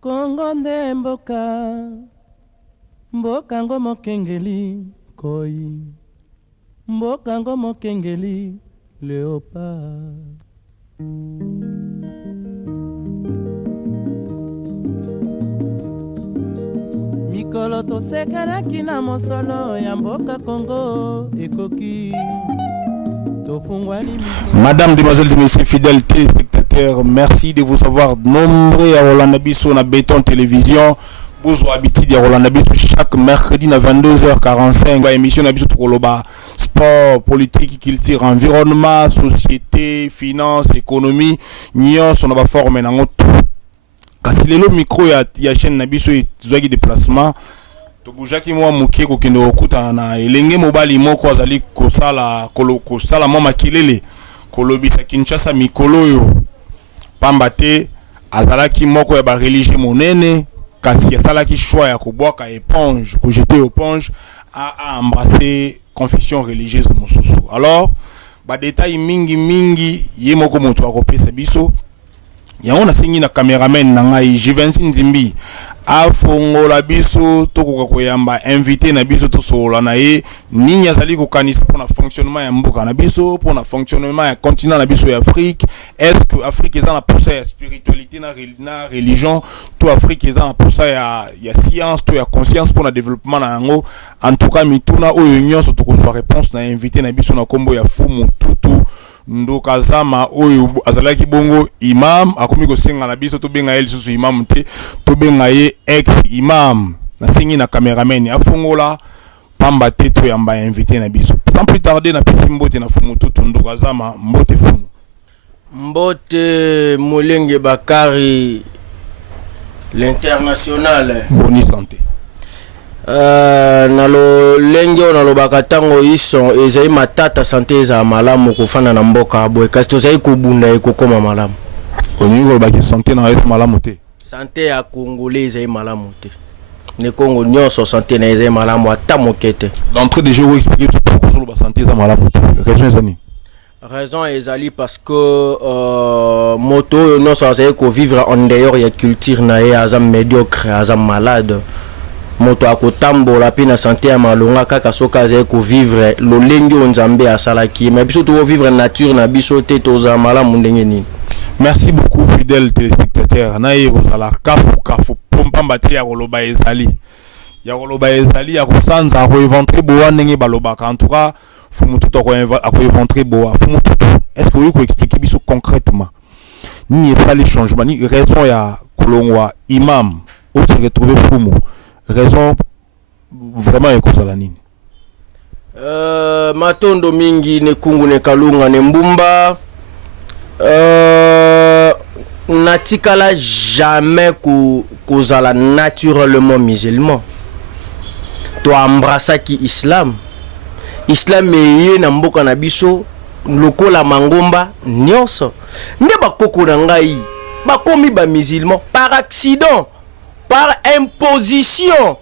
Kongo nde mboka ngo mokengeli koi, mboka ngo mokengeli léopard. Mikolo tosekelaki na mosolo ya mboka Kongo ekoki. Madame, demoiselles et messieurs, fidèles téléspectateurs, merci de vous avoir nombreux à Rolanda Bisso na Béton Télévision. Vous habituez à Rolanda Bisso chaque mercredi à 22h45. Émission na Bisso Troloba, sport, politique, culture, environnement, société, finance, économie. Nyon son va former na ngoto. Kasi lelo micro ya chaîne na Bisso et zaki déplacement. Tobujaki mwa muke kokende okuta na elenge mobali moko azali kosala mwa makilele kolobisa Kinshasa mikolo yo pamba te azalaki moko ya ba religieux monene kasi asalaki choix ya kobwaka éponge ko jeter éponge à embrasser confession religieuse mosusu. Alors ba détail mingi ye moko moto akopesa biso yango na sengi na cameraman na ngai Jivency Nzimbi afongola biso tokoka koyamba invité na biso to sola na ye nini azali ko kanisa pour na fonctionnement ya mboka na biso pour na fonctionnement ya continent na biso ya Afrique. Est-ce que Afrique est en pour ça ya spiritualité na religion, to Afrique est en pour ça ya science to ya conscience pour na développement na yango. En tout cas mituna oyo nyonso tokozwa réponse na invité na biso na kombo ya Fumu Tutu Ndokazama oyo azalaki bongo imam akomi kosenga na biso to benga ye lisusu imam te to benga ye ex imam na sengi na cameraman afongola pamba te to yamba invité na biso. Sans plus tarder na pesi mbote na Fumu Tutu Ndokazama. Mbote Fumu. Mbote Molenge Bakari l'international. Bonne santé. Nalo lenge nalo bakatango iso ezai matata santé za malamu kufana na mboka abwe kasi tozai kubunda ekokoma malamu. Onigo baki santé na yesu malamu te. Santé ya congolais ezai malamu te. Ne Congo nyonso santé na ezai malamu ata mokete. D'entrée de jeu vous expliquer pourquoi solo ba santé za malamu te. Raison ezani. Raison ezali parce que moto non so azai ko vivre en dehors ya culture na ye azam médiocre azam malade. Moto akotambola pe na santé ya malonga kaka soka azali ko vivre lo lengi onzambe asalaki mais biso to vivre nature na biso te toza malamu ndenge nini. Merci beaucoup fidèles téléspectateurs. Na ye kozala kafu pompamba te ya koloba ezali. Ya koloba ezali ya kosanza ko éventrer boa ndenge balobaka. En tout cas, Fumu Tutu ko éventrer boa. Fumu Tutu, est-ce que vous pouvez expliquer biso concrètement ni est les changements ni raison ya kolongwa imam ou se retrouver Fumu? Raison vraiment ekozala nini? Matondo mingi ne kungu ne kalunga ne mbumba natikala jamais kozala naturellement musulman. To embrassa ki islam eye na mboka na biso lokola mangomba nyonso nde bakoko na ngai bakomi ba musulman par accident, par imposition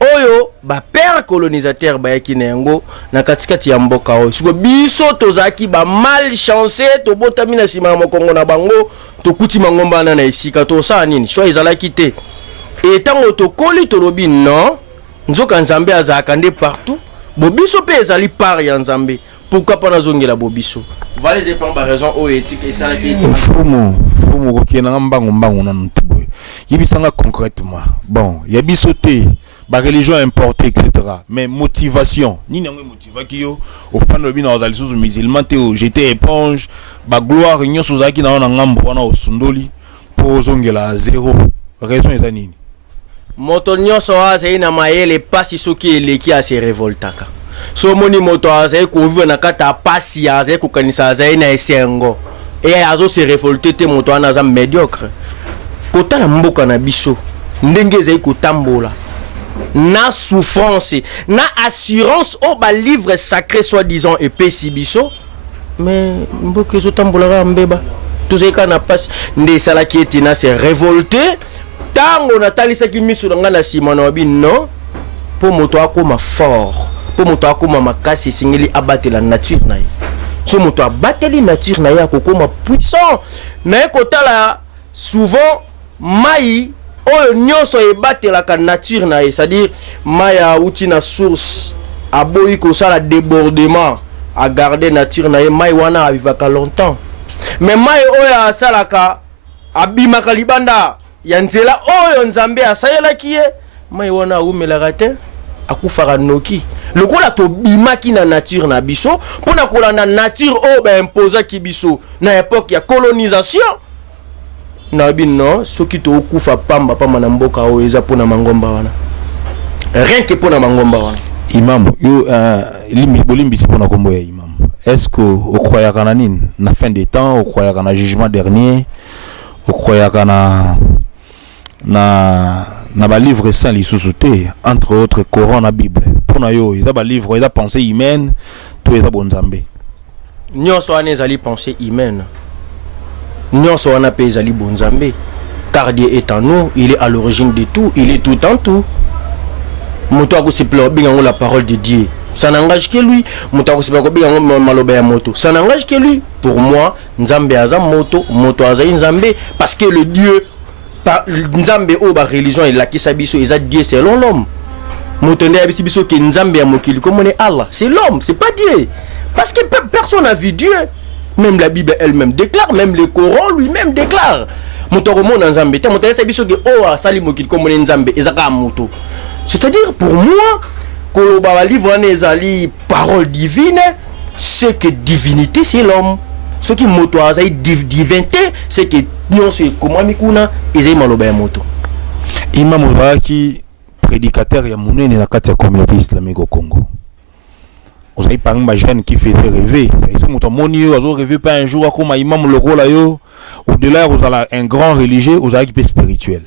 oyo ba père colonisateur bayaki na yango na katikati ya mboka oyo siko biso tozaki ba malchanceux to botami na sima mokongo na bango to kuti mangomba na esika to sa nini so ezalaki te etango to koli to lobi non nzoka nzambe azaka nde partout bobiso pe ezali par ya nzambe pourquoi pas nazongela bobiso voilà c'est pas raison oyo éthique et ça Fumu ko na mbango na ntuboy yibisanga concrètement bon yabiso te ba religion importée etc. mais motivation ni nango motivaki yo au fan lobi na ozali susu musulman te o jeter éponge ba gloire nyonso zaki na ngambo wana osundoli po zongela zéro raison ezanini moto nyonso azai na mayele pasi soki eleki a se révoltaka so moni moto azai ko vivre na kata pasi azai ko kanisa azai na esengo et azo se révolter te moto ana za médiocre kota na mboka na biso ndenge ezai ko tambola na souffrance na assurance au ba livre sacré soi-disant epesi biso mais mboka ezo tambola mbeba tozeka na pasi nde salaki etina se révolter tango natalisaki miso nga na sima na wabi non po moto akoma fort po moto akoma makasi singeli abatela nature na ye so moto abateli nature na ye akokoma puissant na ekotala souvent mai oyo nyonso ebatelaka nature na ye, c'est-à-dire mai auti na source aboyi kosala débordement à garder nature na ye, mai wana avivaka longtemps. Mais mai oyo asalaka abimaka libanda ya nzela oyo nzambe asayelaki ye, mai wana aumelaka te akufaka noki. Lokola to bimaki na nature na biso pona kolanda nature oyo ba imposaki biso na époque ya colonisation na bino soki to okufa pamba na mboka oyo eza pona mangomba wana, rien que pona mangomba wana. Imam yo bolimbisi pona kombo ya imam, est-ce que au croyaka na nini na fin des temps, au croyaka na jugement dernier, au croyaka na ba livre saint lisusu te, entre autres Coran na Bible? Pona yo eza ba livre, eza pensée humaine to eza bonzambe? Nyonso wana ezali pensée humaine, nyonso wana pe ezali bonzambe, car Dieu est en nous, il est à l'origine de tout, il est tout en tout. Moto akosepela bingango la parole de Dieu, ça n'engage que lui. Moto akosepela bingango maloba ya moto, ça n'engage que lui. Pour moi nzambe aza moto, moto aza nzambe, parce que le Dieu nzambe o ba religion et la kisabiso eza Dieu selon l'homme. Moto nde abisi biso ke nzambe ya mokili comme on est Allah, c'est l'homme, c'est pas Dieu, parce que personne n'a vu Dieu. Même la Bible elle-même déclare, même le Coran lui-même déclare. Moto ko mona nzambe te, moto esa biso ke o sali mokili comme on est nzambe ezaka moto. C'est-à-dire pour moi koloba livre wana ezali parole divine, c'est que divinité c'est l'homme. Ce qui moto azali divinité, c'est que nyonso ekoma mikuna ezali maloba ya moto. Imam ozalaki prédicateur ya monene na kati ya communauté islamique au Congo. Vous avez parlé de jeunes qui faisaient rêver. C'est mon moni, vous avez rêvé pas un jour comme imam le rôle là. Au-delà, vous avez un grand religieux, vous avez un spirituel.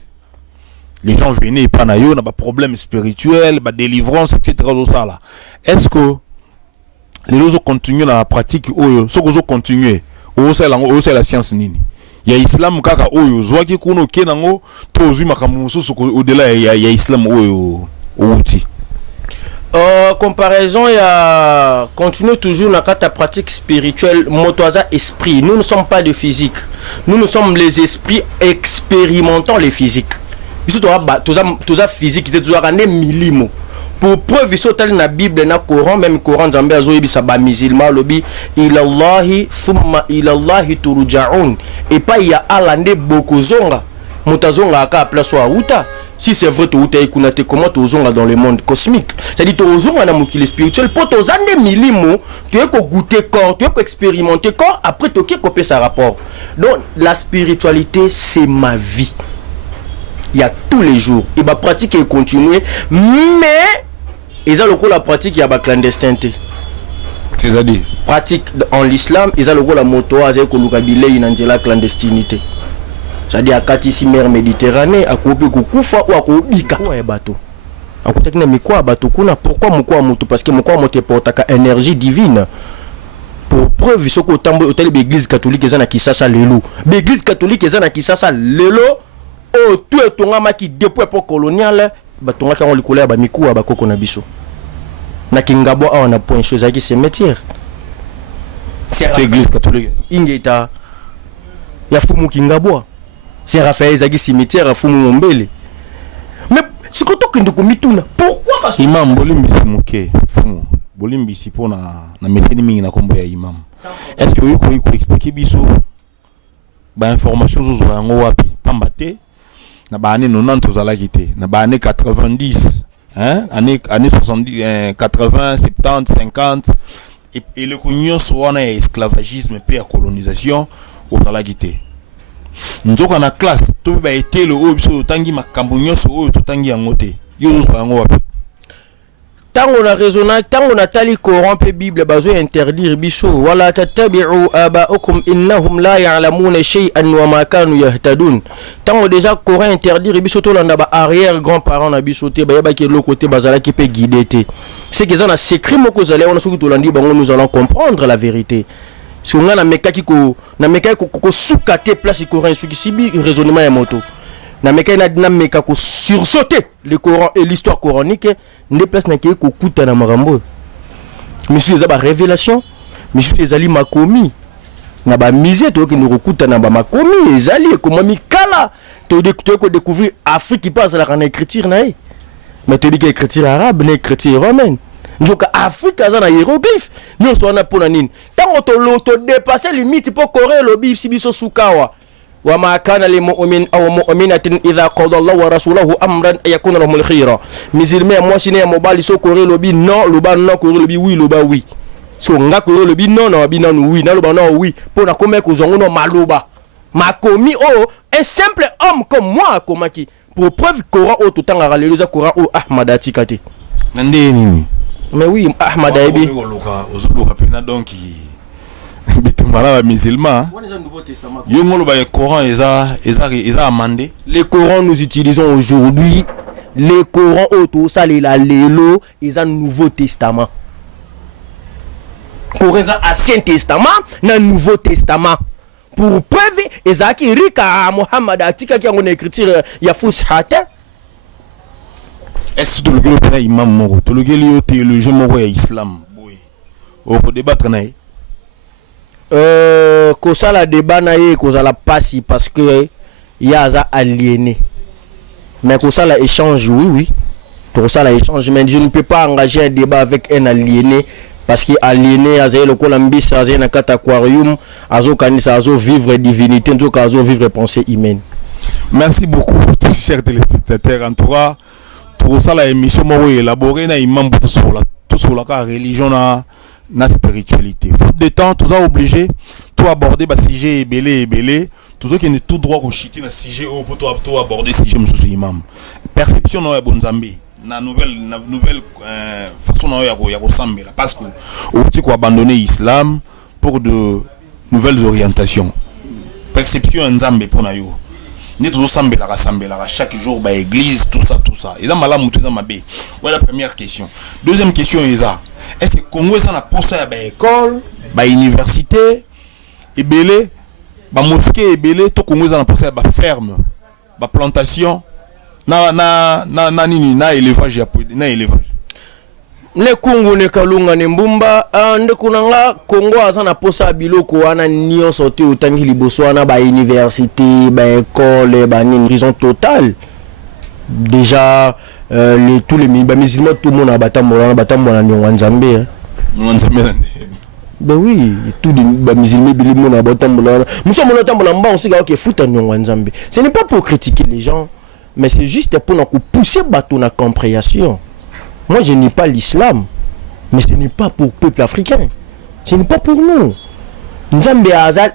Les gens venaient pas na yo, na ba problème spirituel, ba délivrance, etc. Est-ce que les autres continuent dans la pratique oyo? Ce que vous continuez, c'est la science nini? Il y a islam kaka oyo, zwa ki kuno kenango, tozu makamu au-delà il y a islam oyo outi. Comparaison, il y a continue toujours dans la pratique spirituelle, motoisa esprit. Nous ne sommes pas de physique. Nous sommes les esprits expérimentant les physiques. Tout ça physique, il y a des millimos. Pour preuve, il y a la Bible, dans le Coran, même le Coran, il y a des musulmans, ilallahi thumma ilallahi turja'un. Et pas il y a alande beaucoup zonga. Motazonga aka place wa uta. Si c'est vrai, tu as comment tu as dans le monde cosmique. C'est-à-dire que tu as un spirituel. Pour tu as des millimos, tu as goûter corps, tu as expérimenter corps, après tu as copier sa rapport. Donc la spiritualité, c'est ma vie. Il y a tous les jours. Il va pratiquer et continuer. Mais, ils ont le coup la pratique, il y a la clandestinité. C'est-à-dire pratique en l'islam, ils ont le coup la moto, avec la clandestinité. C'est-à-dire à ici mer Méditerranée, à couper kukufa ou à kubika ou à bateau. À côté de quoi bateau kuna? Pourquoi moko moto? Parce que moko moto porte énergie divine. Pour preuve, ce que tambo hôtel l'église catholique ezana Kisasa lelo. L'église catholique ezana Kisasa lelo. Oh tout est tonga maki depuis époque coloniale, batonga ka on likole ba miku ba koko na biso. Na kingabo a on a point chose qui c'est métier. C'est l'église catholique. Ingeta. Ya fumu kingabo. C'est Raphaël Zagi cimetière à Fumu Mombele. Mais c'est quand on est mituna. Pourquoi parce que imam bolimbisi muke fumu bolimbisi pona na meteni mingi na kombo ya imam. Est-ce que vous pouvez expliquer biso ba information zo yango wapi pamba te na ba année 90 ozalaki te na ba année 90 hein année 70 80 70 50 et le cognon soit na esclavagisme pe ya colonisation ozalaki te. Nzoka na classe to ba été le haut biso tangi makambo nyonso oyo to tangi yango te yo zo yango wapi? Tango na raisonna tango na tali Coran pe Bible bazo interdire biso wala tattabi'u aba'ukum innahum la ya'lamuna shay'an wa ma kanu yahtadun. Tango déjà Coran interdire biso to landa ba arrière grand-parents na biso te ba yaba ke lo côté bazala ki pe guider te. C'est que ça na secret moko zale on soki to landi bango nous allons comprendre la vérité. Si on a na meka ko soukate place Coran soki sibi raisonnement ya moto. Na meka na meka ko sursauter le Coran et l'histoire coranique. Ne place na ke ko kuta na marambo. Monsieur ezaba révélation, monsieur ezali makomi. na ba musée to ki ndokuta na ba makomi ezali comme mikala to découvrir Afrique qui passe la écriture na e mais to dit écriture arabe na écriture romaine donc Afrique azana hiéroglyphe nous so na pona nini tango to dépasser limite pour corée lobi sibiso sukawa wa ma kana lil mu'min aw mu'minatin idha qada Allah wa rasuluhu amran yakuna lahum al-khiyra musulman moi sine mobali so corée lobi non loba non corée lobi oui loba oui so nga corée lobi non na bi non oui na loba non oui pour na comme ko zongo no maloba makomi oh un simple homme comme moi komaki pour preuve Coran au tout temps à les Coran au Ahmad Atikate nandeni mais oui Ahmad Aibi donc bitumala musulman yongolo ba Coran eza amandé. Les Corans nous utilisons aujourd'hui les Corans auto ça les la lelo ils ont Nouveau Testament Coran Ancien Testament na Nouveau Testament pour preuve ezaki rika Muhammad Atika qui a une écriture ya Fushata. Est-ce que tu le gars imam moro tu le gars théologien moro ya islam boy au débattre na ko ça la débat na ye ko ça la passe parce que ya za aliéné mais ko ça la échange oui pour ça la échange mais je ne peux pas engager un débat avec un aliéné parce que aliéné azaye le kolambis azaye na kata aquarium azo kanisa azo vivre divinité nzo azo vivre pensée humaine. Merci beaucoup chers téléspectateurs en tout cas pour ça la émission mo élaboré na imam tout sur la religion na spiritualité. Faute de temps, tout ça obligé tout aborder ba sujet belé tout ça qui est tout droit au chiti na sujet pour tout aborder sujet monsieur imam. Perception no ya bonzambi na nouvelle façon no ya ko sambela parce que au petit ko abandonner islam pour de nouvelles orientations. Perception nzambe pour na yo. Ni tout sambela chaque jour ba église tout ça. Et ça malamu tout ça mabé. Voilà la première question. Deuxième question est-ce que Congo est en poste à école, à université, et belé, à mosquée et belé, tout Congo est en poste à ferme, à plantation, na élevage na élevage. Ne Congo ne kalunga ne mbumba ande kunanga Congo azana posa biloko wana nion sorti utangi liboso wana ba université, ba école, ba ni prison totale. Déjà tous les musulmans tout le monde a batambola Nzambe. Ben oui, tous les musulmans bilimona batambola. Nous sommes en tambola mba on sait que futa Nzambe. Ce n'est pas pour critiquer les gens, mais c'est juste pour nous pousser bateau na compréhension. Moi je n'ai pas l'islam, mais ce n'est pas pour le peuple africain. Ce n'est pas pour nous. Nzambe azal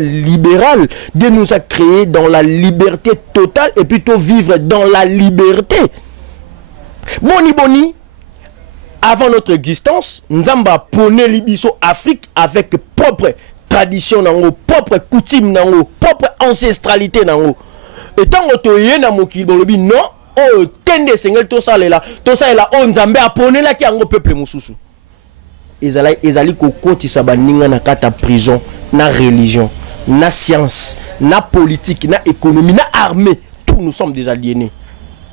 libéral, Dieu nous a créé dans la liberté totale et plutôt vivre dans la liberté. Boni, avant notre existence, Nzambe a poné libiso Afrique avec propre tradition, propre coutume, propre ancestralité. Et tant que tu es dans le non, oh, tende sengel tout ça là, on Nzambe a poné là qui a un peuple moussou. Ezali kokoti sabaninga na kata prison na religion na science na politique na économie na armée tous nous sommes des aliénés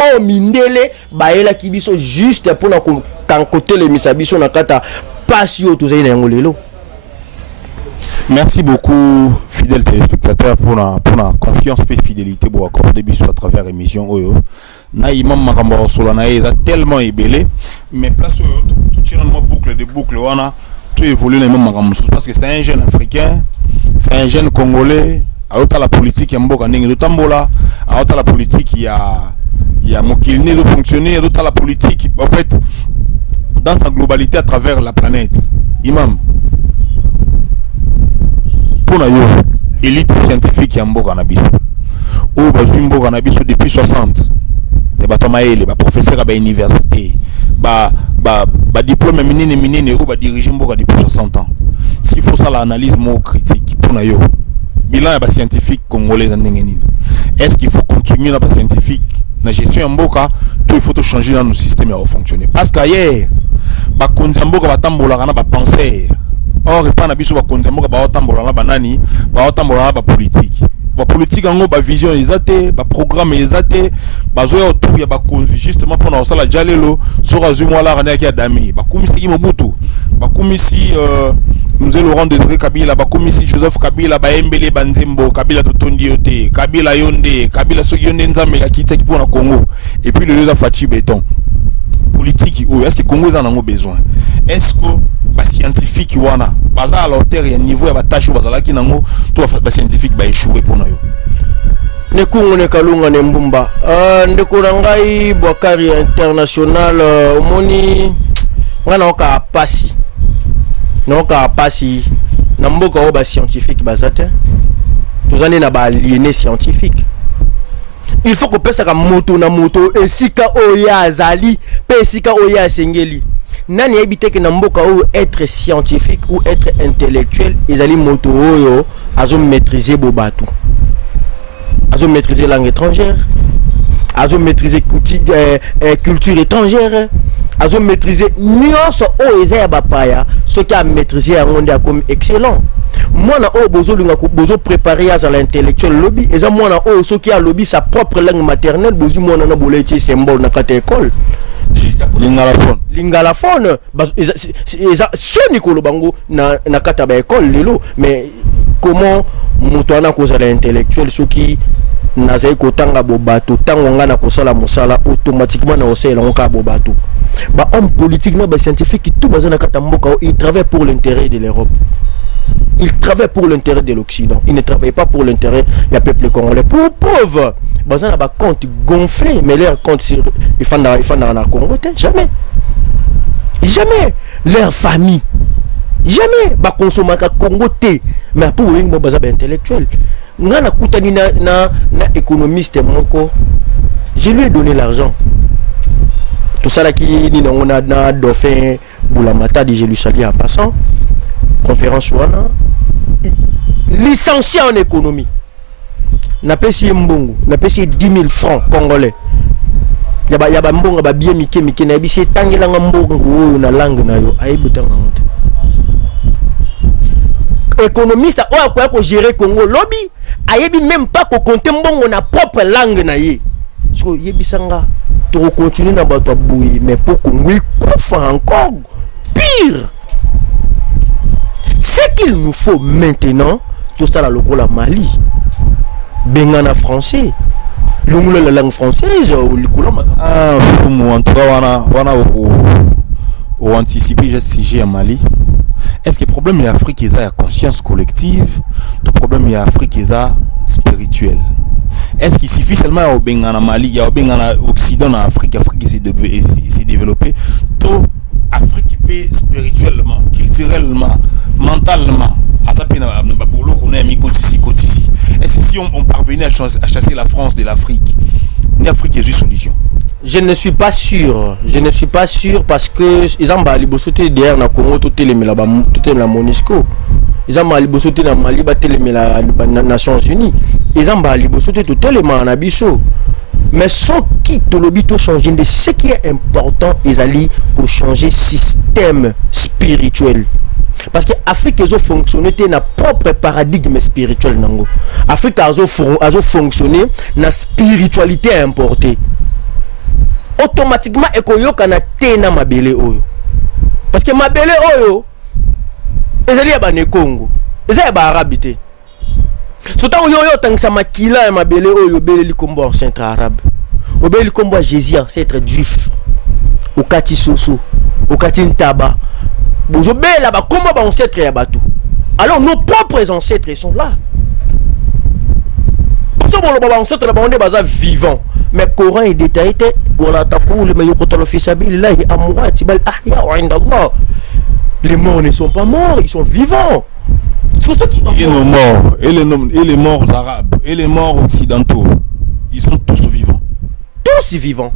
o mindele baela kibiso juste pour na kankote le misabiso na kata pasio to zaina ngolelo. Merci beaucoup fidèles téléspectateurs pour la confiance et fidélité pour accorder biso à travers l'émission Oyo. Na imam makamba solana eza tellement ébélé mais place tout finalement boucle wana tout évolue dans même makamba parce que c'est un jeune africain, c'est un jeune congolais, alors la politique mboka ndenge de tambola, alors la politique il y a mokilné de fonctionner, alors la politique en fait dans sa globalité à travers la planète. Imam pour na yo élite scientifique ya mboka na biso o bazwi mboka na biso depuis 60 de batomaele ba professeur à ba université ba diplôme minine ou ba diriger mboka depuis 60 ans. S'il faut ça l'analyse mo critique pour na yo bilan ya ba scientifique congolais ndenge nini, est-ce qu'il faut continuer na ba scientifique na gestion ya mboka tout il faut tout changer dans nos systèmes à fonctionner parce qu'ailleurs ba konza mboka batambola kana ba penser. Or et pas na biso ba konza mboka ba otambola na banani ba otambola na ba politique ba politique ngo ba vision ezate ba programme ezate ba zoya autour ya ba konzi justement pour na sala jalelo so razumwa la kana ki adami ba kumisi ki mobutu ba kumisi nous est Laurent Désiré Kabila, Bakomisi Joseph Kabila, Baembele Banzembo, Kabila Totondi Yote, Kabila Yonde, Kabila Soyonde Nzambe Yakita qui pour le Congo, et puis le lieu Fachi Béton. Politique, est-ce que le Congo en a besoin? Est-ce que les scientifiques, wana, à la hauteur et à niveau, et à tâche, les scientifiques va échouer pour nous? Nekungu ne kalunga ne mbumba ndekunangai Bwakari international omoni ngana oka pasi na mboka o ba scientifique bazate tozane na ba aliéné scientifique. Il faut que pesa ka moto na moto esika oya azali pe esika oya sengeli nani ebite ke na mboka o être scientifique ou être intellectuel ezali moto oyo azo maîtriser bobatu. Azo maîtriser langue étrangère, azo maîtriser culture étrangère, azo maîtriser nuance o eza ya bapaya, ce qui a maîtrisé à monde comme excellent. Moi na o bozo lunga bozo préparer à l'intellectuel lobby, eza moi na o ce qui a lobby sa propre langue maternelle, bozo moi na boleti symbole na kata école. Lingalaphone eza soni kolo bango na kata ba école lelo, mais comment mutwana ko za l'intellectuel ce qui nazai kotanga bobato tango ngana kosala mosala automatiquement na osela ngoka bobato ba homme politique na ba scientifique tout bazana kata mboka il travaille pour l'intérêt de l'Europe, il travaille pour l'intérêt de l'Occident, il ne travaille pas pour l'intérêt du peuple congolais. Pour pauvre bazana ba compte gonflé mais leur compte sur il faut na Congo jamais leur famille jamais ba consomaka Congo té mais pour eux baza ba intellectuel ngana kutani na économiste moko je lui ai donné l'argent tout ça là qui ni na dauphin Boulamata dit je lui salue en passant conférence wana licencié en économie na pesi mbongo na pesi 10 000 francs congolais yaba mbongo ba bien mike na bisi tangela mbongo na langue na yo ayebutanga honte économiste ou quoi pour gérer Congo lobby ayebi même pas ko compter mbongo na propre langue na ye so yebisanga to continuer na bato bouy mais pour Congo couvre encore pire. Ce qu'il nous faut maintenant tout ça la lokola Mali bengana français l'ongla la langue française ou likola en tout cas wana anticiper ce sujet à Mali. Est-ce que le problème est Afrique est la conscience collective, le problème est Afrique est spirituel? Est-ce qu'il suffit seulement au Bengana Mali, il y a au Bengana Occident en Afrique, Afrique s'est développée, tout Afrique peut spirituellement, culturellement, mentalement, est-ce que si on parvenait à chasser la France de l'Afrique, l'Afrique est une solution? Je ne suis pas sûr parce que ils ont bali bosoté derrière na Congo tout la Monisco. Ils ont bali bosoté na Mali ba la Nations Unies. Ils ont bali bosoté tout les na biso. Mais sans qui tout le bito changer de ce qui est important, ils allaient pour changer système spirituel. Parce que Afrique a fonctionné dans propre paradigme spirituel nango. Afrique a fonctionné dans spiritualité importée. Automatiquement ekoyoka na tena mabele oyo parce que mabele oyo ezali ya ba Congo ezali ba arabité sotan oyo tangisa makila ya mabele oyo bele likombo en centre arabe obele likombo ya Jésus c'est être juif okati soso okati ntaba bozo bela ba kombo ba ancêtre ya bato alors nos propres ancêtres sont là parce que ba ancêtre na ba on est baza vivant. Mais le Coran est détaillé. Les morts ne sont pas morts, ils sont vivants. Et les morts arabes, et les morts occidentaux, ils sont tous vivants. Tous vivants.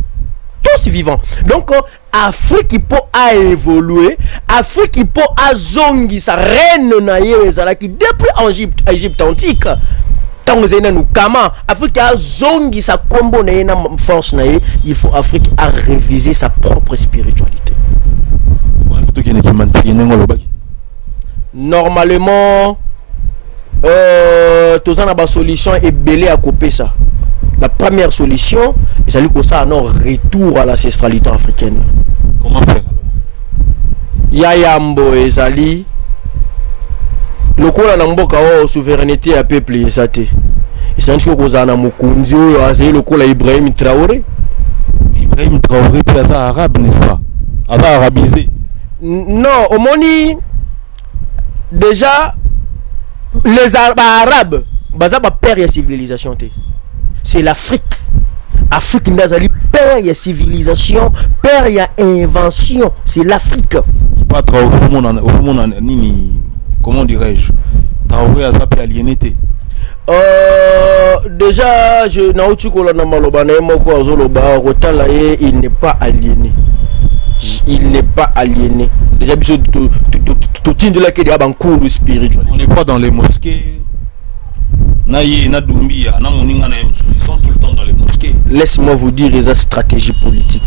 Donc, Afrique peut évoluer. Afrique peut zongi sa reine qui depuis Égypte antique. Tant que nous kama Afrique a zongi sa combo na force il faut Afrique à réviser sa propre spiritualité. Normalement tous en a solution est belé à couper ça. La première solution c'est que ça non retour à l'ancestralité africaine. Comment faire alors? Yayambo ezali lokola na mboka o souveraineté ya peuple esate esanti ko kozana mokunzi oyo azali lokola Ibrahim Traoré puis aza arabe, n'est-ce pas? Aza arabisé. Non, au moni déjà les arabes baza ba père ya civilisation te. C'est l'Afrique. Afrique ndazali père ya civilisation, père ya invention, c'est l'Afrique. Pas Traoré au monde nini, comment dirais-je? Traoré aza pe aliéné te. Déjà je nauti ko na maloba na moko azoloba rotala ye, il n'est pas aliéné. Il n'est pas aliéné. Déjà biso to tinde la ke dia bankulu spirituel. On les voit dans les mosquées. Naye na Doumbia, na moninga na ils sont tout le temps dans les mosquées. Laisse-moi vous dire les stratégies politiques.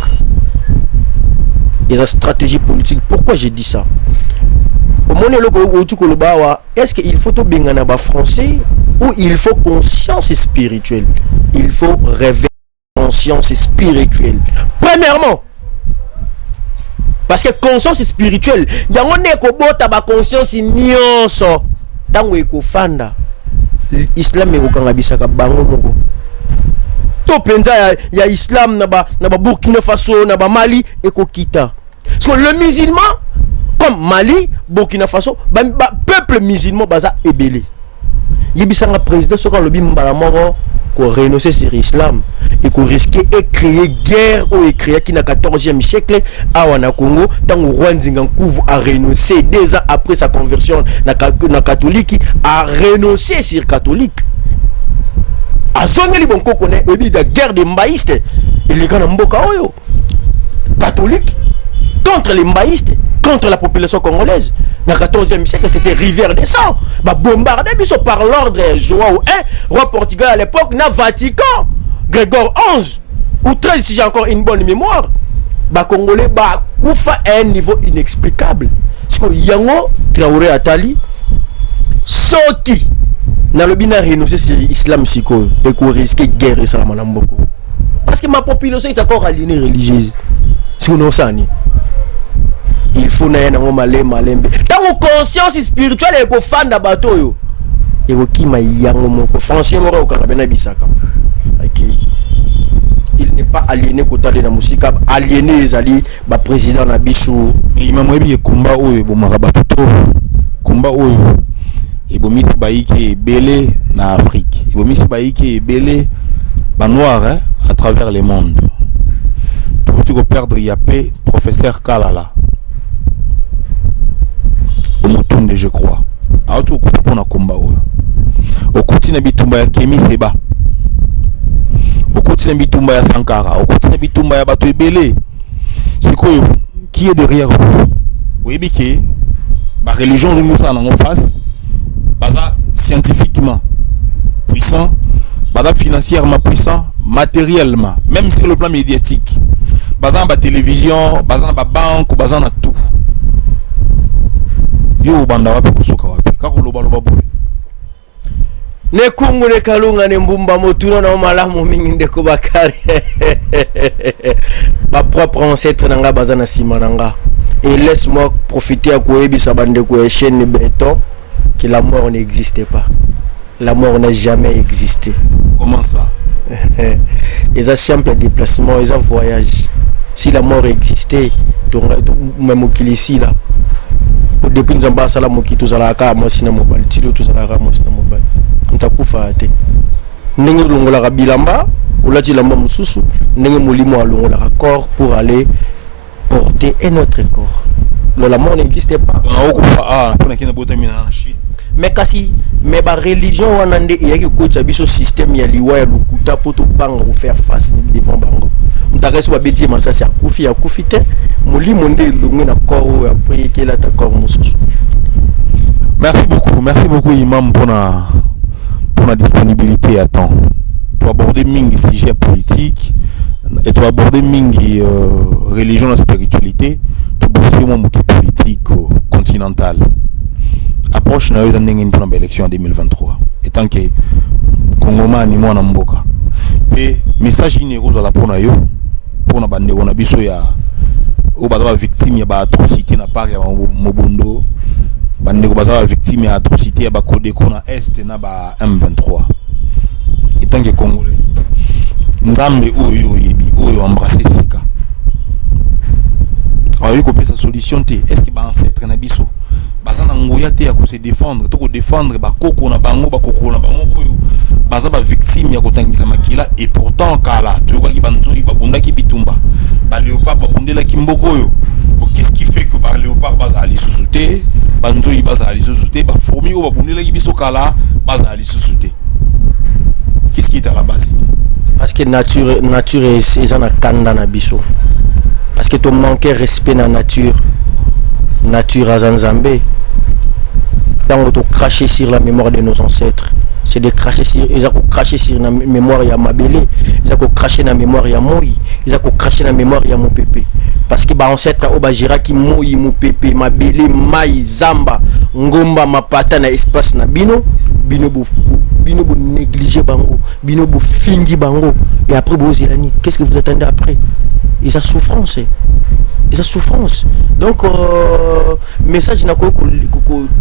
Les stratégies politiques. Pourquoi j'ai dit ça? Est-ce qu'il faut tout bien en français ou il faut conscience spirituelle? Il faut réveiller conscience spirituelle. Premièrement, parce que conscience spirituelle, il y a une conscience nyonso tango ekofanda. L'islam est au Kangabisaka bango moko. To penza ya islam na ba Burkina Faso na ba Mali ekokita. Parce que le musulman comme Mali, Burkina Faso, peuple musulman baza ebele. Yebisanga président soka lobi mbala moko ko renoncer sur l'islam et ko risquer et créer guerre ou créer qui na 14e siècle awa Congo tant Rwanda Nkuvu a renoncé 2 ans après sa conversion na catholique a renoncé sur catholique. A zongeli bonko connaît ebi da guerre de mbaïste il est kana mboka oyo catholique contre les mbaïstes, contre la population congolaise. Dans le 14e siècle, c'était rivière des sangs. Bombardé par l'ordre Joao I, roi portugais à l'époque, na Vatican, Grégor XI, ou 13 si j'ai encore une bonne mémoire. Congolais, koufa à un niveau inexplicable. Parce que Yango, Traoré Atali, Soki, na le bina renoncé sur l'islam siko, et qu'on risque guerre et salam Mboko. Parce que ma population est encore aliénée religieuse. C'est qu'on a il faut na yango malembe tango conscience spirituelle et ko fanda bato yo et ko kima yango moko franchement ko kanga bena bisaka. OK, il n'est pas aliéné kotale na musika, aliéné ezali ba président na biso imam webi komba oyo bomaka bato to komba oyo ebomisi baiki ebele na Afrique, ebomisi baiki ebele ba noir à travers le monde. Tout tu ko perdre yapé professeur Kalala Omotunde, je crois. Alors tu occupes pour na combat au continent bitumba ya Kemi Seba, au continent bitumba ya Sankara, au continent bitumba ya bato ebele. C'est quoi qui est derrière vous? Oui, biké ba religion de Moussa en face, baza scientifiquement puissant, baza financièrement puissant, matériellement, même sur le plan médiatique. Baza ba télévision, baza ba banque, baza na tout. Yo banda wapi kusuka wapi kako loba boy ne kungu ne kalunga ne mbumba motuna na malamu mingi ndeko bakari ba propre ancêtre nanga bazana sima nanga. Et laisse-moi profiter à koyebisa bandeko ya chaîne béton que la mort n'existait pas. La mort n'a jamais existé. Comment ça? Les simple déplacement, les voyage. Si la mort existait, même qu'il ici là. Depuis nous avons sala mokito zalaka mosina mobile tilo to zalaka mosina mobile ntakufa ate ndenge longola ka bilamba olati lamba mususu ndenge molimo alongola ka corps pour aller porter un autre corps. La mort n'existait pas. Mais kasi mais ba religion wanande yaki kocha biso système ya liwa ya lukuta poto banga pour faire face devant bango. Mtakasi wa beti masasi ya kufite molimo nde longo na corps ya prier que la ta corps mususu. Merci beaucoup imam pour la disponibilité à temps. Pour aborder mingi sujet politique et pour aborder mingi religion et spiritualité, tout bosser mon politique continental. Approche na yoda ndenge pour l'élection en 2023 étant que Kongoma ni mwana mboka pe message ni ko za pona yo pona bande ona biso ya o ba victime ya ba atrocité na part ya Mobundo bandeko baza victime ya atrocité ya bakodeko na est na ba M23 etant que congolais nzambe oyo yebi oyo embrasser sika ayo ko pesa solution te est-ce que ba ancêtre na biso baza na ngoya te ya ko se défendre to ko défendre ba koko na bango oyo baza ba victime ya kotangisa makila et pourtant kala to ko ki banzoi babunda ki bitumba ba léopard babundela ki mboko oyo. Qu'est-ce qui fait que par léopard baza ali sous-souté banzoi baza ali sous-souté ba fourmi o babundela ki biso kala baza ali sous-souté. Qu'est-ce qui est à la base? Parce que nature est en kanda na biso. Parce que tu manques respect na nature à Zanzambé. Quand on craché sur la mémoire de nos ancêtres, c'est de cracher sur, ils ont craché sur la mémoire ya Mabélé, ils ont craché na mémoire ya Moi, ils ont craché na mémoire ya mon pépé. Parce que ba ancêtre obajira ki Moi, mon pépé, Mabélé, Mai, Zamba, Ngomba, Mapata na espace na bino bo négliger bango, bino bo fingi bango et après bo zilani. Qu'est-ce que vous attendez après? Ils ont souffrance. Ils ont souffrance. Donc message na ko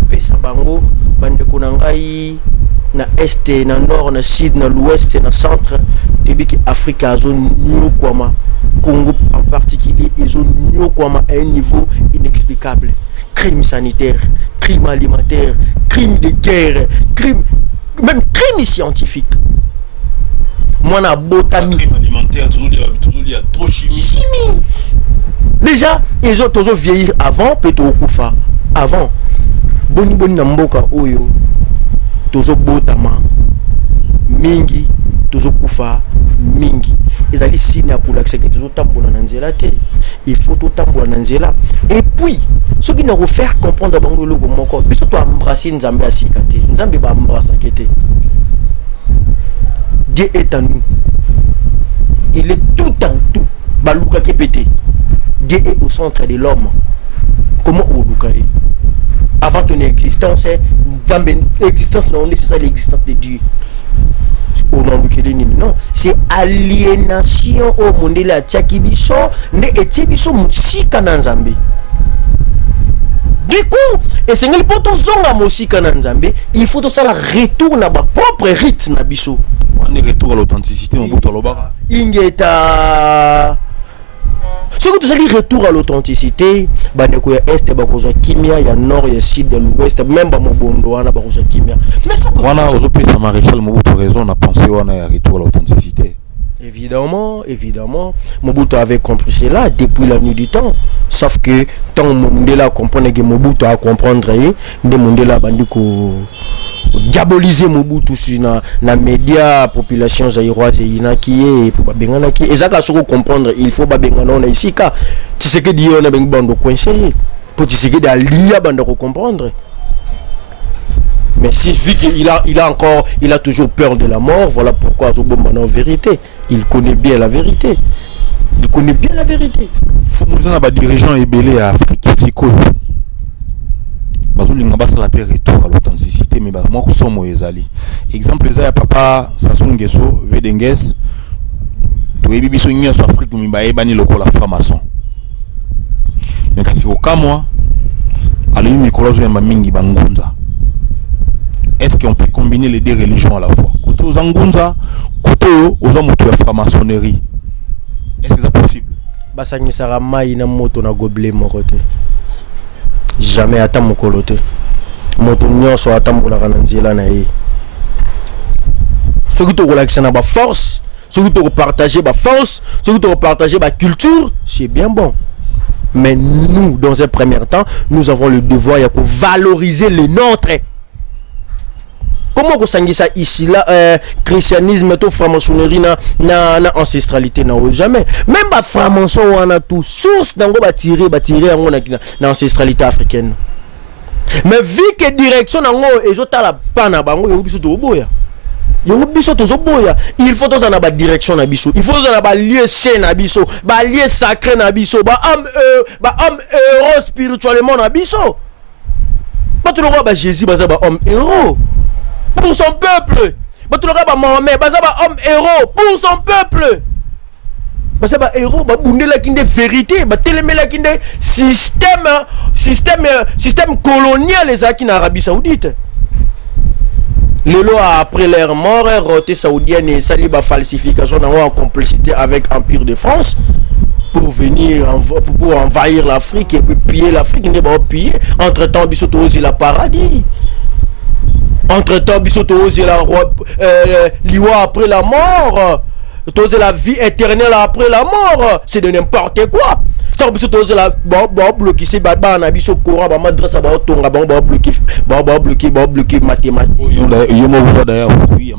pesa bango bande ko nangai na est na nord na sud na l'ouest na centre tebiki Afrique zone nyokwama Congo en particulier ils ont nyokwama à un niveau inexplicable. Crime sanitaire, crime alimentaire, crime de guerre, même crime scientifique. Moi na botami crime alimentaire toujours il y a trop chimie. Déjà ils ont toujours vieillir avant peut-être kufa avant boni na mboka oyo tozo botama mingi tozo kufa mingi ezali signe ya kolakisa que tozo tambola na nzela te il faut to tambola na nzela et puis ce qui nous faire comprendre bango loko moko biso to embrasser nzambe asika te nzambe ba embrasser kete. Dieu est en nous, il est tout en tout baluka kepete. Dieu est au centre de l'homme. Comment on dit? Avant ton existence, l'existence non, c'est ça l'existence de Dieu. Au nom de Kédéni, non. C'est aliénation au monde de la Tchakibiso, ne etibiso musika nanzambe. Du coup, et c'est que pour ton zonga musika nanzambe, il faut tout ça la retour na ba propre rite na biso. On est retour à l'authenticité, on bouton l'obara. Ingeta. Ce que tu as dit retour à l'authenticité, bandeko ya est bakoza kimia ya nord ya sud ya l'ouest même ba mobondo wana bakoza kimia. Mais ça wana ozope sa maréchal Mobutu raison on a pensé wana ya retour à l'authenticité. Évidemment, Mobutu avait compris cela depuis la nuit du temps. Sauf que tant Mandela comprenait que Mobutu a comprendre de Mandela bandiko diaboliser Mobutu sur na média population zaïroise et inaki et pour bengana qui ezaka soko comprendre il faut ba bengana na ici ka tu sais que dit on a ben bando coincé pour tu sais que d'alia bando comprendre. Mais si vu qu'il a toujours peur de la mort, voilà pourquoi Zobomba en vérité, il connaît bien la vérité. Faut nous en dirigeant ébélé à Afrique Siko. La paix retour à l'authenticité mais moi que sommes ezali. Exemple ça papa Sassou Nguesso Vedenges to yebi biso nyonso Afrique mimba ebani lokola franc-maçon. Mais kasi okamwa ali mikolo zo yamba mingi bangunza. Est-ce qu'on peut combiner les deux religions à la fois? Côté aux Angunza, côté aux hommes de la franc-maçonnerie. Est-ce que c'est possible? Basani sara mai na moto na gobelet mon côté. Jamais ata mokolo te. Moto nyonso atambola kana nzela na ye. Ce qui te relaxe na ba force, ce qui te partager ba force, ce qui te partager ba culture, c'est bien bon. Mais nous dans un premier temps, nous avons le devoir de valoriser les nôtres. Comment vous sangez ça ici là christianisme tout franc-maçonnerie na ancestralité na jamais même ba franc-maçon on a tout source dango ba tirer on na ancestralité africaine mais vu que direction nango ezota la pana bango yo biso to boya il faut tous en ba direction na biso il faut tous en ba lieu saint na biso ba lieu sacré na biso ba homme héros spirituellement na biso pas tout le roi ba Jésus ba homme héros pour son peuple. Mohamed, homme héros pour son peuple. parce que ba héros ba bundela kinde vérité ba telemela kinde système colonial les acquis en Arabie Saoudite. Le lot après leur mort, roté saoudienne et saliba falsification en complicité avec Empire de France pour venir pour envahir l'Afrique et puis piller l'Afrique. N'est pas piller. Entre temps, Bissoto osé la paradis. Entre temps, Bissoto osé la liwa après la mort. Toser la vie éternelle après la mort. C'est de n'importe quoi. Tant que tu la bloquer c'est baba na biso courant ba madrasa ba tonga ba bloquer mathématiques. Yo mo voit d'ailleurs fruit ya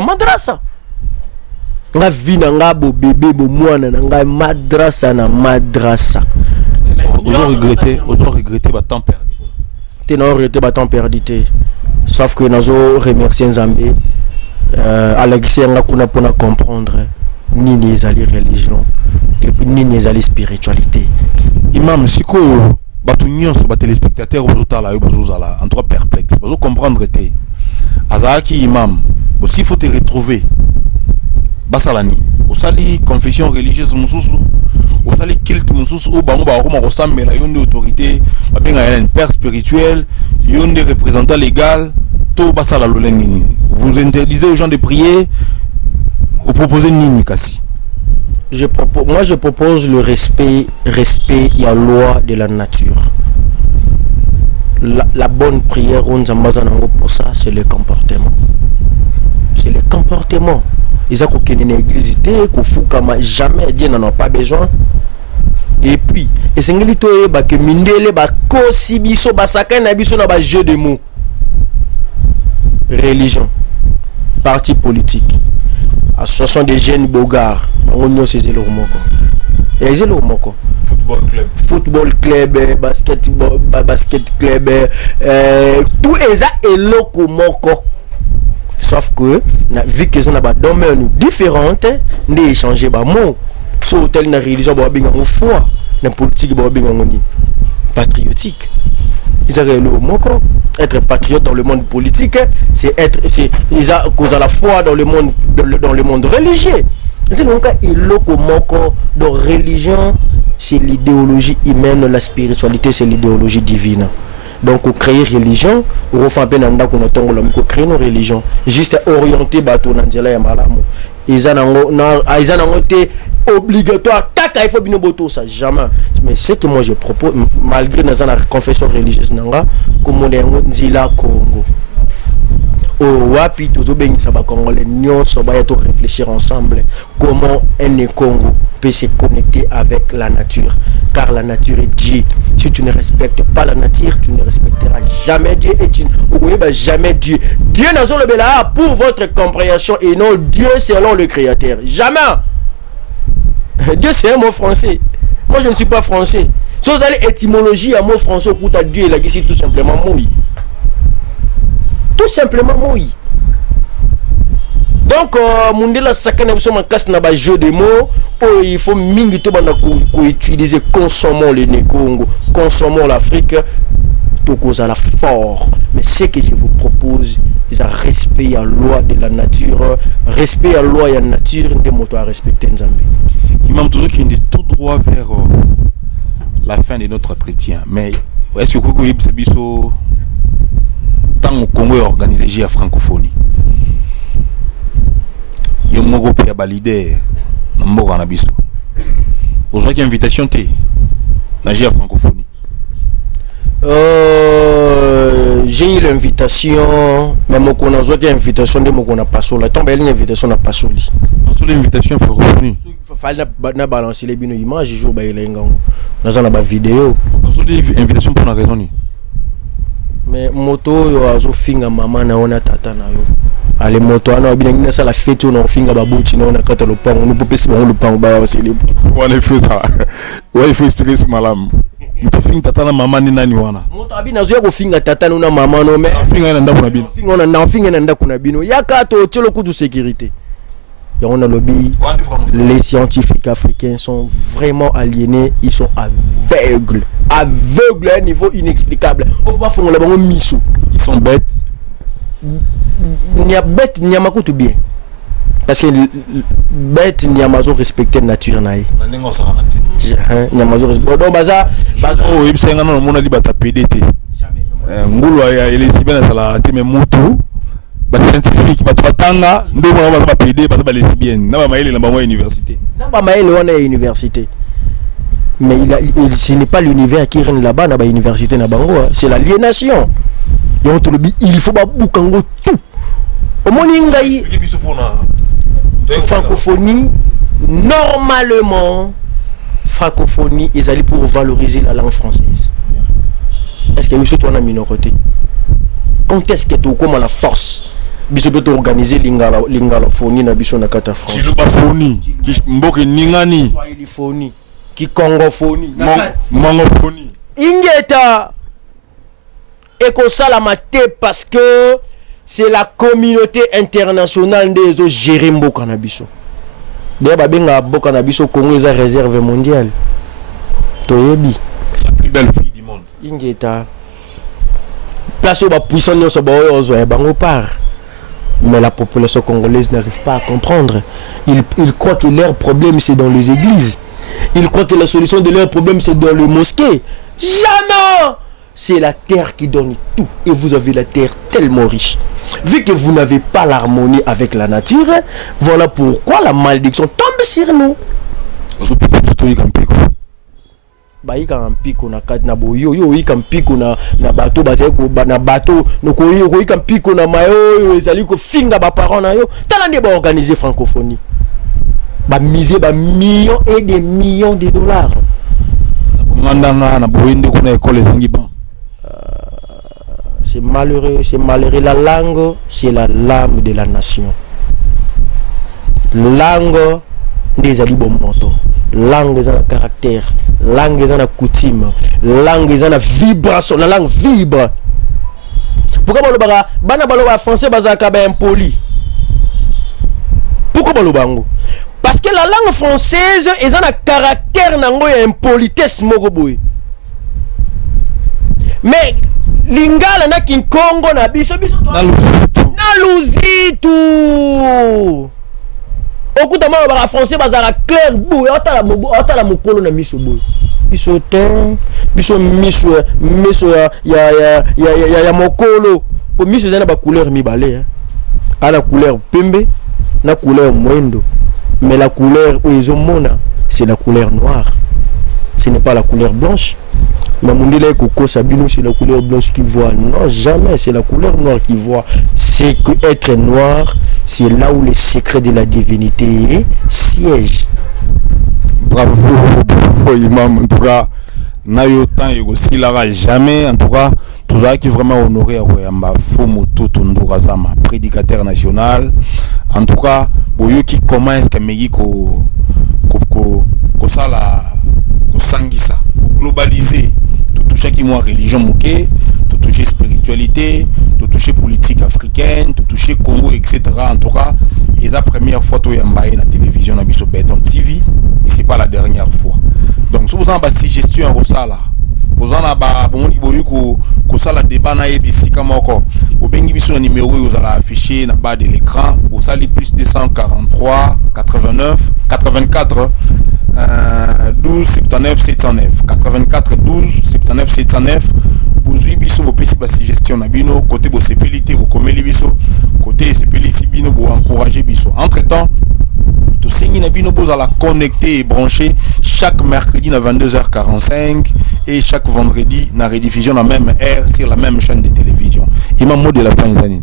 madrasa. Nga vie na nga bo bébé bo mwana na nga madrasa. Ils ont regretté ba temps perdu. T'es non regretté ba temps perdu. Sauf que nazo remercier Nzambe Alexis nga kuna pona comprendre ni les alliés religion et puis ni les alliés spiritualité. Imam siko batu nyonso ba téléspectateurs bazotala yo bazozala en trois perplexe bazo comprendre te azaki imam bo s'il faut te retrouver basalani osali confession religieuse mususu osali culte mususu o bango ba ko ressemble yo nde autorité ba benga un père spirituel yo nde représentant légal to basala lolengi vous interdisez aux gens de prier. Vous proposez Nini Kassi? Moi je propose le respect et la loi de la nature. La bonne prière pour ça, c'est le comportement. C'est le comportement. Ils ont qu'aucune négligité, qu'au jamais Dieu n'en a pas besoin. Et puis, et c'est que mindele ba kosi biso ba sakai na biso na ba jeu de mots. Religion, parti politique. Ce sont des jeunes bogards. On sait le moko. Et c'est le moko. Football club, basket club, tout ça est loco moko. Sauf que vu que ça n'a pas de domaine différentes, on a échangé ba mots. Sur tel na religion ba binga foi, na politique ba binga ngoni patriotique. Être patriote dans le monde politique, c'est cause à la foi dans le monde religieux. C'est donc dans religion, c'est l'idéologie humaine, la spiritualité, c'est l'idéologie divine. Donc, créer religion, on créer une religion, juste orienter bateau Nandela et Malamu. Ils ont été obligatoire, il faut bien boto ça, jamais. Mais ce que moi je propose, malgré la confession religieuse, comme on est en Congo. Au Wapi, tous les Congolais, nous sommes réfléchir ensemble comment un Congo peut se connecter avec la nature. Car la nature est Dieu. Si tu ne respectes pas la nature, tu ne respecteras jamais Dieu et tu ne jamais Dieu. Dieu n'a pas le bela pour votre compréhension et non Dieu selon le Créateur. Jamais. Dieu c'est un mot français. Moi je ne suis pas français. Si vous allez étymologie à mot français, pour ta Dieu, il a tout simplement mouille. Tout simplement mouille. Donc, Mundela Sakana ma casse n'a pas jeu de mots. Il faut minguiter utiliser consommons le Congo, consommons l'Afrique, tout cause à la fort. Mais ce que je vous propose, c'est un respect à la loi de la nature, respect à la loi de la nature, des mots à respecter Nzambe. Imam Tozo qui est tout droit vers la fin de notre entretien. Mais est-ce que vous voyez tant au Congo est organisé j'ai la francophonie. Il y a un mot qui est leader dans le monde. Vous avez une invitation à la francophonie. J'ai eu l'invitation, mais mon connaisseur une invitation de mon connaisseur. La tombe une invitation n'a pas soli. Sur l'invitation francophonie. Il fallait balancer les bino images, jour ba ile ngango. Dans une vidéo. Sur l'invitation pour une raison. Mais moto yo azo finga mama na ona tata na yo. Ale moto ana binangina sala fete on finga babuchi na ona kata lopango no popesi ba lopango ba ya sele. Wale futa. Wale futa expliquer ce malam. Moto finga tata na mama ni nani wana. Moto abina zo ko finga tata na mama no mais finga na ndako na bino. Finga na ndako na bino. Yaka to tshelo ku de sécurité. On a lobby. Les scientifiques africains sont vraiment aliénés, ils sont aveugles à un niveau inexplicable. Ils sont bêtes. Il y a bête, il y a makutu bien. parce que bête nyamazo respecter nature naïe nyamazo respecter donc baza oh ibsenga non mona libata PDT ngulu ya lesbienne sala te me mutu ba scientifique ba tanga ndo mona ba PD ba lesbienne na ba maile na ba université na ba maile wana université mais ce n'est pas l'univers qui règne là-bas na ba université na bango c'est l'aliénation donc il faut ba bukango tout au moningai francophonie normalement francophonie ils allaient pour valoriser la langue française. Est-ce que monsieur toi na minorité quand est-ce que tu comme la force biso peut organiser lingalophonie na biso na kata France silophonie ki mboke ningani swahiliphonie ki congophonie mongophonie ingeta ekosala mate parce que c'est la communauté internationale des gérer mboka na biso. D'ailleurs babenga mboka na biso Congo eza réserve mondiale. Toyebi la plus belle fille du monde. Ingeta place ba puissant nyonso ba oyo zo bango part. Mais la population congolaise n'arrive pas à comprendre. Ils croient que leur problème c'est dans les églises. Ils croient que la solution de leur problème c'est dans les mosquées. Jamais. C'est la terre qui donne tout. Et vous avez la terre tellement riche. Vu que vous n'avez pas l'harmonie avec la nature, voilà pourquoi la malédiction tombe sur nous. Baïka un pico na kat na boyo yo ika mpiko na bateau bazali ko na bateau no ko yo ika mpiko na mayo ezali ko finga ba parents na yo tala nde ba organiser francophonie ba miser ba millions et des millions de dollars ngandanga na boyende ko na école zangi ban. C'est malheureux. La langue, c'est la lame de la nation. Langue des alibomoto. Langue des caractère. Langue des coutume. Langue des vibration. La langue vibre. Pourquoi bana français bazaka ba impoli? Pourquoi balobango? Parce que la langue française est un caractère nango ya impolitesse moko boy. Mais lingala na kinkongo na biso na luzitu okuta ma ba français bazara clair boy otala mokolo na miso boy biso ten biso miso ya mokolo po miso zana ba couleur mibale ala couleur pembe na couleur moindo mais la couleur oizomona c'est la couleur noire, ce n'est pas la couleur blanche. Mamundile Koko Sabino, c'est la couleur blanche qui voit. Non, jamais, c'est la couleur noire qui voit. C'est que être noir, c'est là où les secrets de la divinité siègent. Bravo, imam. En tout cas, Nayo Tan Yogosi Lara jamais. En tout cas, tout ça qui vraiment honoré à Wayamba Fomo Totondo Razama, prédicateur national. En tout cas, Boyo qui commence à Mexico, ça la Sangisa, globaliser. Tout toucher qui moi religion mouké, tout toucher spiritualité, tout toucher politique africaine, tout toucher Congo, etc. En tout cas, et la première fois que Yambaye la télévision na biso Béton TV, mais c'est pas la dernière fois. Donc si vous en avez suggestion en Rosala, vous en avez ko sala débat na ici comme encore. Vous bengi biso na numéro vous allez afficher na bas de l'écran, vous allez plus 243 89 84 12 79 709 84 12 79 709 vous biso vos petits suggestions na bino côté vos sépilité vos comeli biso côté sépilisi bino pour encourager biso. Entre temps tout signé na bino vous allez connecter et brancher chaque mercredi à 22h45 et chaque vendredi na rediffusion la même heure sur la même chaîne de télévision. Imam mot de la fin d'année.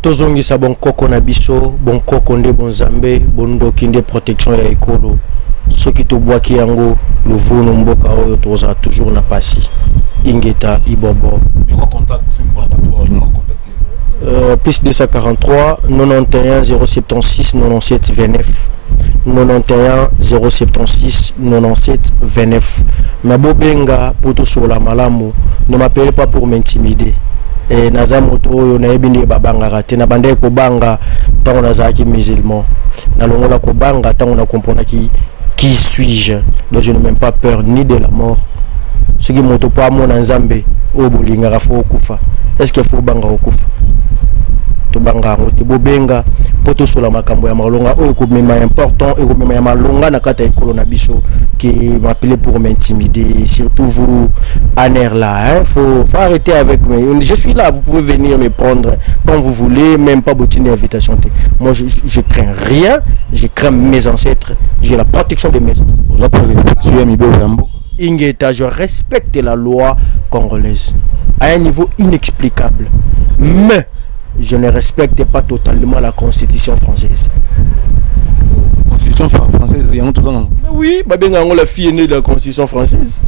Tozongisa bon koko na biso, bon koko nde bon zambe, bon ndoki nde protection ya ekolo. Soki to boaki yango, le vono mboka oyo toza toujours na pasi. Ingeta ibobo. Mais quoi contact, c'est pour nous contacter. Plus 243 91 076 97 29 91 076 97 29. Ma bobenga poto sur la malamu, ne m'appelez pas pour m'intimider. Et naza moto oyo na ebindi babanga raté na bande ko banga tango nazaki musulman na longola ko banga tango na comprendre qui suis-je. Donc je n'ai même pas peur ni de la mort. Ce qui moto pa mo na nzambe o bolinga rafo okufa. Est-ce qu'il faut banga okufa? To banga ngote bobenga poto sola makambo ya malonga oyo ko mema important et ko mema ya malonga na kata ekolo na biso qui m'appelait pour m'intimider, surtout vous Aner là, hein, faut arrêter avec moi. Je suis là, vous pouvez venir me prendre quand vous voulez, même pas beaucoup d'invitation. Moi je crains rien, je crains mes ancêtres, j'ai la protection de mes ancêtres. Ingeta, je respecte la loi congolaise à un niveau inexplicable, mais je ne respecte pas totalement la constitution française. Constitution française, il y a un tout temps. Oui, la fille est née de la constitution française.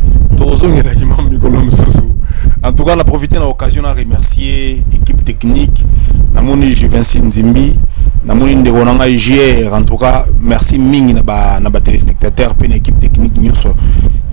En tout cas, on a profité de l'occasion de remercier l'équipe technique, Namoni Juvency Nzimbi, Namoni Ndegonanga IGR. En tout cas, merci Ming na téléspectateurs et l'équipe technique.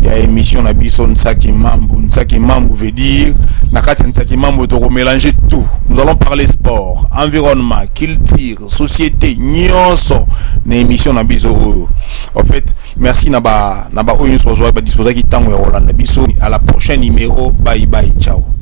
Il y a une émission Nabiso Nsaki Mambo veut dire Nakati Nsaki Mambo de mélanger tout. Nous allons parler sport, environnement, culture, société, nyonso. Une émission Nabiso. En fait, merci Naba Oyun Sozoa disposer qui tango Roland Nabiso. À la prochaine numéro. Bye bye, ciao.